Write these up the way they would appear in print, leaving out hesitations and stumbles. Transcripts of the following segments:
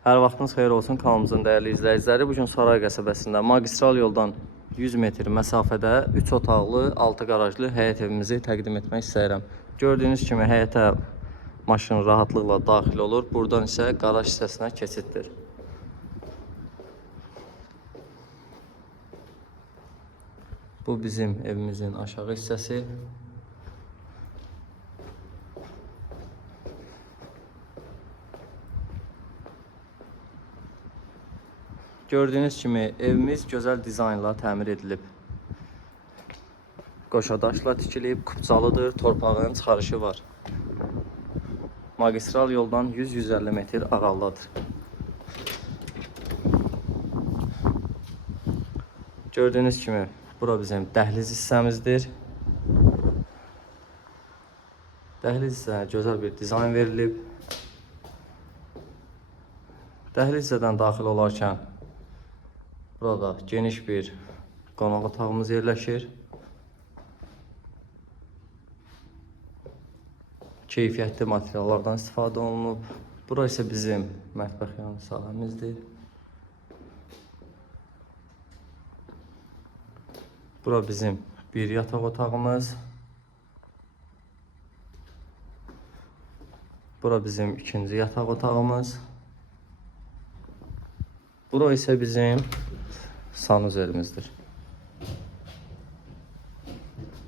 Hər vaxtınız xeyir olsun kanalımızın dəyərli izləyiciləri. Bugün Saray qəsəbəsində magistral yoldan 100 metr məsafədə 3 otaqlı, 6 qarajlı həyət evimizi təqdim etmək istəyirəm. Gördüyünüz kimi həyətə maşın rahatlıqla daxil olur. Buradan isə qaraj hissəsinə keçiddir. Bu bizim evimizin aşağı hissəsi. Gördüyünüz kimi evimiz gözəl dizaynla təmir edilib. Qoşadaşla tikilib, kupçalıdır, torpağın çıxarışı var. Magistral yoldan 100-150 metr aralıdadır. Gördüyünüz kimi bura bizim dəhliz hissəmizdir. Dəhliz hissəyə gözəl bir dizayn verilib. Dəhliz hissədən daxil olarkən burada geniş bir qonaq otağımız yerləşir. Keyfiyyətli materiallardan istifadə olunub. Bura isə bizim mətbəx yanı sahəmizdir. Bura bizim bir yataq otağımız. Bura bizim ikinci yataq otağımız. Bura isə bizim sanuzelimizdir.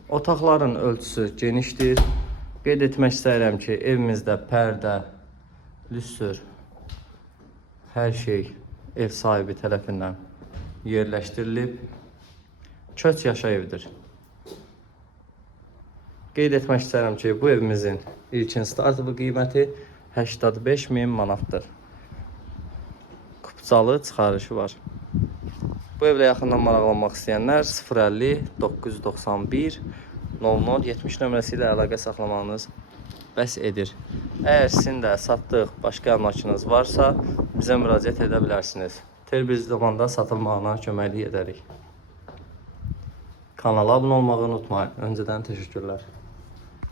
Otaqların ölçüsü genişdir. Qeyd etmək istəyirəm ki, evimizdə pərdə, lüstr, hər şey ev sahibi tərəfindən yerləşdirilib. Köç yaşa evidir. Qeyd etmək istəyirəm ki, bu evimizin ilkin startı qiyməti 85.000 manatdır. Kupçalı çıxarışı var. Bu evlə yaxından maraqlanmaq istəyənlər 050 991 0070 nömrəsi ilə əlaqə saxlamanız bəs edir. Əgər sizin də satdıq başqa əmlakınız varsa, bizə müraciət edə bilərsiniz. Tez zamanda satılmağına köməklik edərik. Kanala abunə olmağı unutmayın. Öncədən təşəkkürlər.